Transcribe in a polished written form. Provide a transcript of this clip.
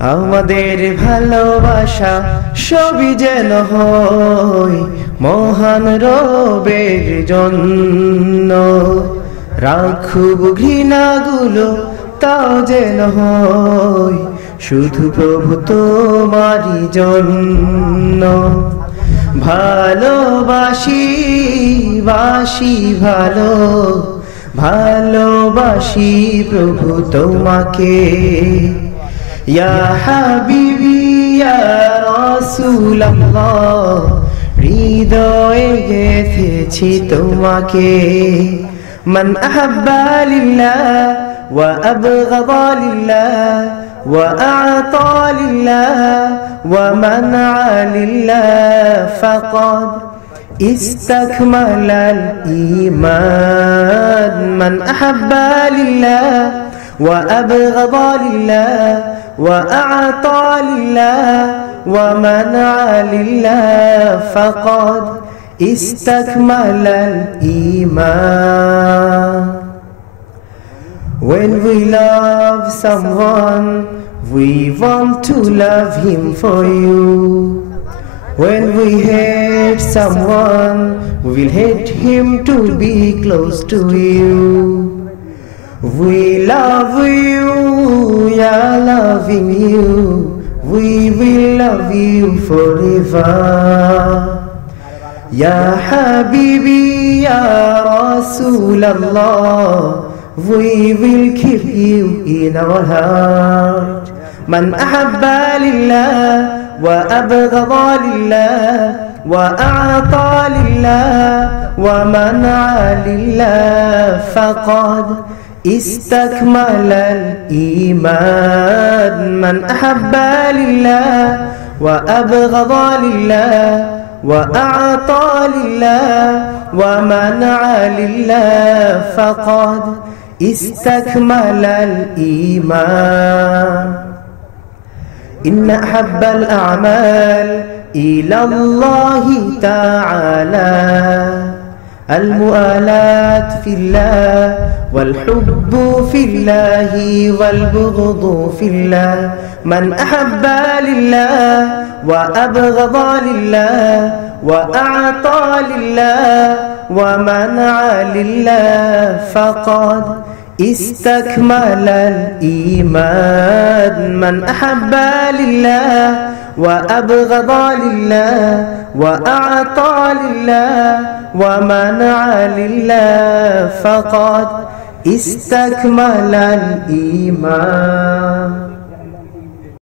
আমাদের ভালোবাসা সবই যেন হয় মহান রবের জন্য। রাখব ঘৃণাগুলো তাও যেন হয় শুধু প্রভু তোমারই জন্য। ভালোবাসি বাসি ভালো, ভালোবাসি প্রভু তোমাকে। ইয়া হাবিবি ইয়া রাসূলুল্লাহ, হৃদয়ে গেথেছি তোমাকে। মান আহাব্বা লিল্লাহ ওয়া আবগাদা লিল্লাহ ওয়া আ'তা লিল্লাহ ওয়া মানআ লিল্লাহ ফাকাদ ইসতাকমালাল ঈমান। মান আহাব্বা লিল্লাহ ওয়া আবগাদা লিল্লাহ ওয়া আ'তা লিল্লাহ ওয়া মানআ লিল্লাহ ফাকাদ ইসতাকমালাল ঈমান। When we love someone, we want to love him for you. When we hate someone, we will hate him to be close to you. We love you, we are loving you, we will love you forever. Ya Habibi, Ya Rasulallah, we will keep you in our heart. Man ahabba lillah wa abghada lillah wa a'ta lillah wa man'a lillah faqad istakmalal iman. Man ahabba lillah wa abghada lillah wa a'ta lillah wa man'a lillah faqad istakmalal iman. إن أحب الأعمال إلى الله تعالى المؤالات في الله والحب في الله والبغض في الله. من أحب لله وأبغض لله وأعطى لله ومنع لله فقد استكمل الإيمان. من أحب لله وأبغض لله وأعطى لله ومنع لله فقد استكمل الإيمان.